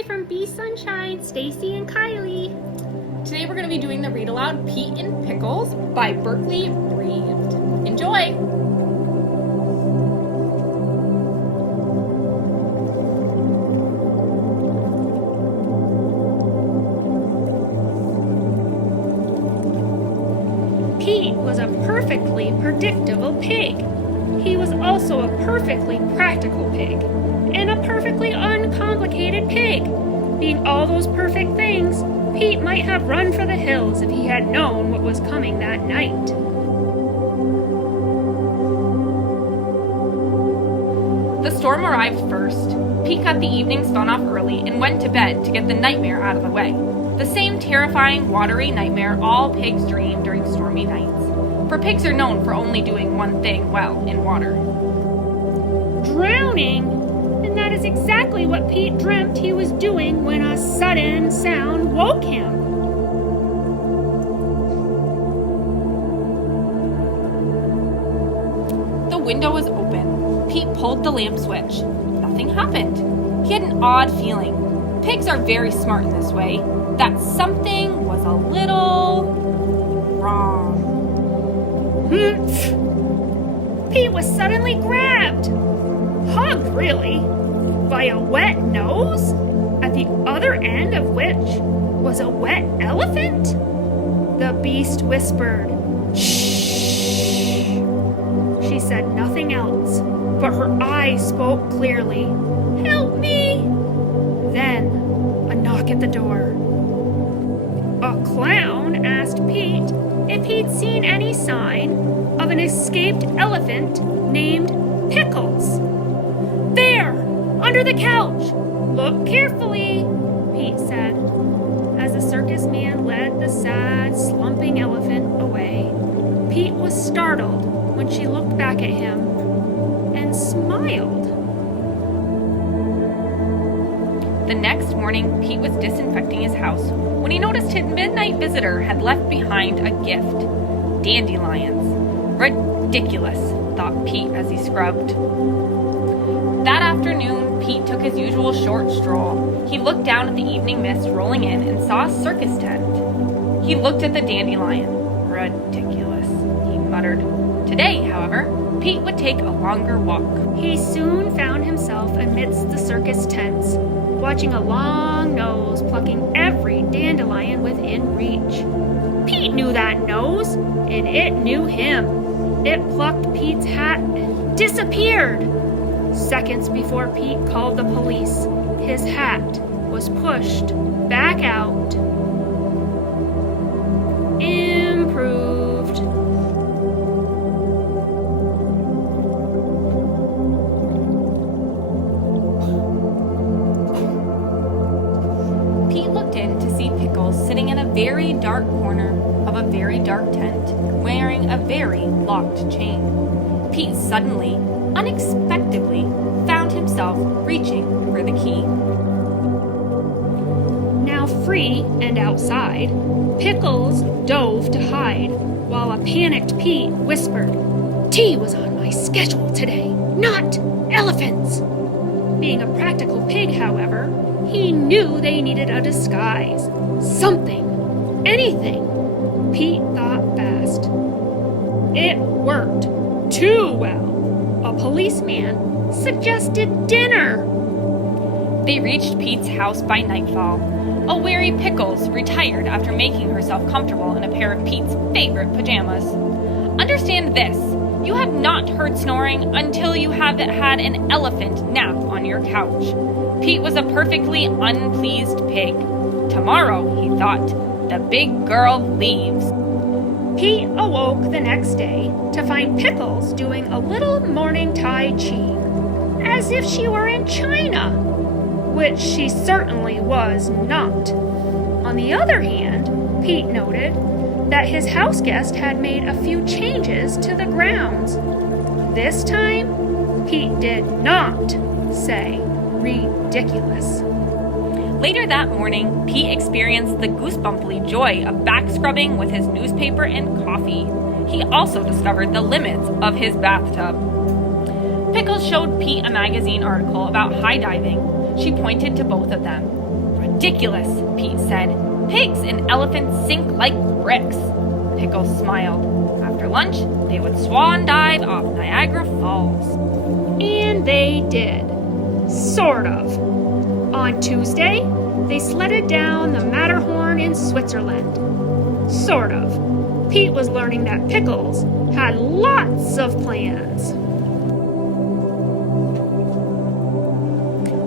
Hi from Bee Sunshine, Stacy and Kylie. Today we're going to be doing the read aloud Pete and Pickles by Berkeley Breathed. Enjoy! Pete was a perfectly predictable pig. He was also a perfectly practical pig, and a perfectly uncomplicated pig. Being all those perfect things, Pete might have run for the hills if he had known what was coming that night. The storm arrived first. Pete got the evening's fun off early and went to bed to get the nightmare out of the way. The same terrifying, watery nightmare all pigs dream during stormy nights. For pigs are known for only doing one thing well in water. Drowning! And that is exactly what Pete dreamt he was doing when a sudden sound woke him. The window was open. Pete pulled the lamp switch. Nothing happened. He had an odd feeling. Pigs are very smart in this way, that something was a little wrong. Pete was suddenly grabbed. Hugged, really, by a wet nose, at the other end of which was a wet elephant? The beast whispered, "Shh." She said nothing else, but her eyes spoke clearly. "Help me!" Then, a knock at the door. A clown asked Pete if he'd seen any sign of an escaped elephant named Pickles. "There, under the couch. Look carefully," Pete said, as the circus man led the sad, slumping elephant away. Pete was startled when she looked back at him and smiled. The next morning, Pete was disinfecting his house when he noticed his midnight visitor had left behind a gift. Dandelions. Ridiculous, thought Pete as he scrubbed. That afternoon, Pete took his usual short stroll. He looked down at the evening mist rolling in and saw a circus tent. He looked at the dandelion. Ridiculous, he muttered. Today, however, Pete would take a longer walk. He soon found himself amidst the circus tents, watching a long nose plucking every dandelion within reach. Pete knew that nose, and it knew him. It plucked Pete's hat and disappeared. Seconds before Pete called the police, his hat was pushed back out. Improved. Pete looked in to see Pickles sitting in a very dark corner of a very dark tent, wearing a very locked chain. Pete suddenly, unexpectedly, found himself reaching for the key. Now free and outside, Pickles dove to hide, while a panicked Pete whispered, "Tea was on my schedule today, not elephants." Being a practical pig, however, he knew they needed a disguise. Something. Anything. Pete thought fast. It worked too well. A policeman suggested dinner. They reached Pete's house by nightfall. A weary Pickles retired after making herself comfortable in a pair of Pete's favorite pajamas. Understand this, you have not heard snoring until you have had an elephant nap on your couch. Pete was a perfectly unpleased pig. Tomorrow, he thought, the big girl leaves. Pete awoke the next day to find Pickles doing a little morning Tai Chi, as if she were in China, which she certainly was not. On the other hand, Pete noted that his house guest had made a few changes to the grounds. This time, Pete did not say ridiculous. Later that morning, Pete experienced the goosebumply joy of back scrubbing with his newspaper and coffee. He also discovered the limits of his bathtub. Pickles showed Pete a magazine article about high diving. She pointed to both of them. Ridiculous, Pete said. Pigs and elephants sink like bricks. Pickles smiled. After lunch, they would swan dive off Niagara Falls. And they did. Sort of. On Tuesday, they sledded down the Matterhorn in Switzerland. Sort of. Pete was learning that Pickles had lots of plans.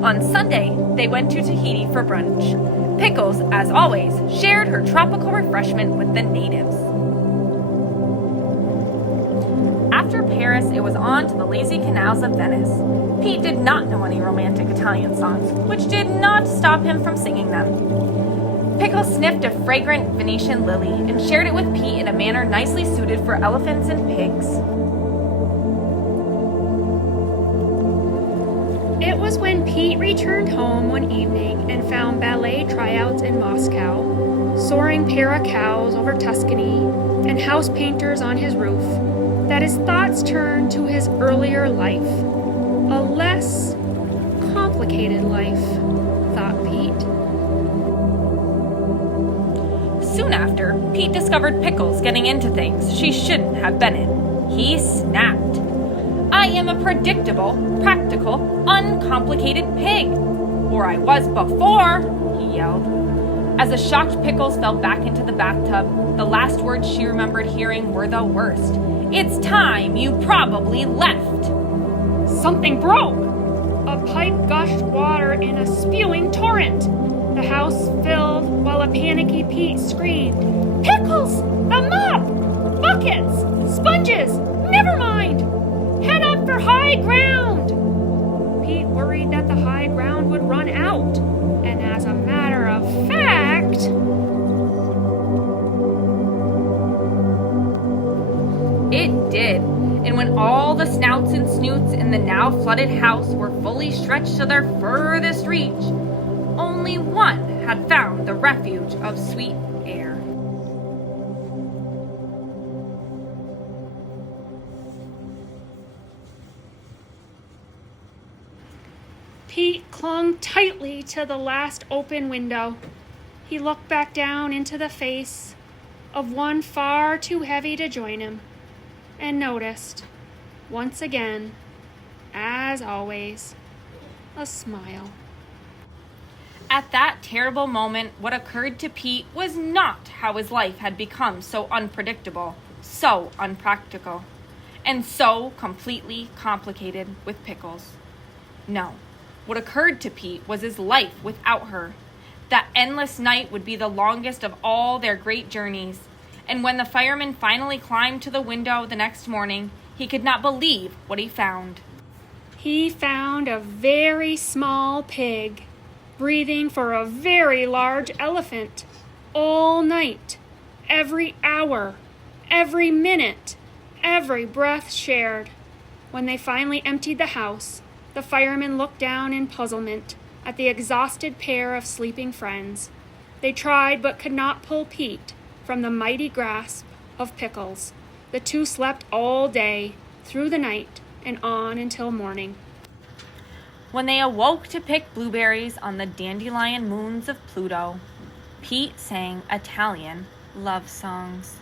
On Sunday, they went to Tahiti for brunch. Pickles, as always, shared her tropical refreshment with the natives. After Paris, it was on to the lazy canals of Venice. Pete did not know any romantic Italian songs, which did not stop him from singing them. Pickles sniffed a fragrant Venetian lily and shared it with Pete in a manner nicely suited for elephants and pigs. It was when Pete returned home one evening and found ballet tryouts in Moscow, soaring para cows over Tuscany, and house painters on his roof, that his thoughts turned to his earlier life. A less complicated life, thought Pete. Soon after, Pete discovered Pickles getting into things she shouldn't have been in. He snapped. I am a predictable, practical, uncomplicated pig. Or I was before, he yelled. As the shocked Pickles fell back into the bathtub, the last words she remembered hearing were the worst. It's time you probably left. Something broke! A pipe gushed water in a spewing torrent. The house filled while a panicky Pete screamed, Pickles! The mop! Buckets! Sponges! Never mind! Head up for high ground! Pete worried that the high ground would run out, and as a matter of fact... It did, and when all the snouts and snoots in the now flooded house were fully stretched to their furthest reach, only one had found the refuge of sweet air. Pete clung tightly to the last open window. He looked back down into the face of one far too heavy to join him, and noticed, once again, as always, a smile. At that terrible moment, what occurred to Pete was not how his life had become so unpredictable, so unpractical, and so completely complicated with Pickles. No, what occurred to Pete was his life without her. That endless night would be the longest of all their great journeys, and when the fireman finally climbed to the window the next morning, he could not believe what he found. He found a very small pig, breathing for a very large elephant, all night, every hour, every minute, every breath shared. When they finally emptied the house, the firemen looked down in puzzlement at the exhausted pair of sleeping friends. They tried but could not pull Pete from the mighty grasp of Pickles. The two slept all day, through the night, and on until morning. When they awoke to pick blueberries on the dandelion moons of Pluto, Pete sang Italian love songs.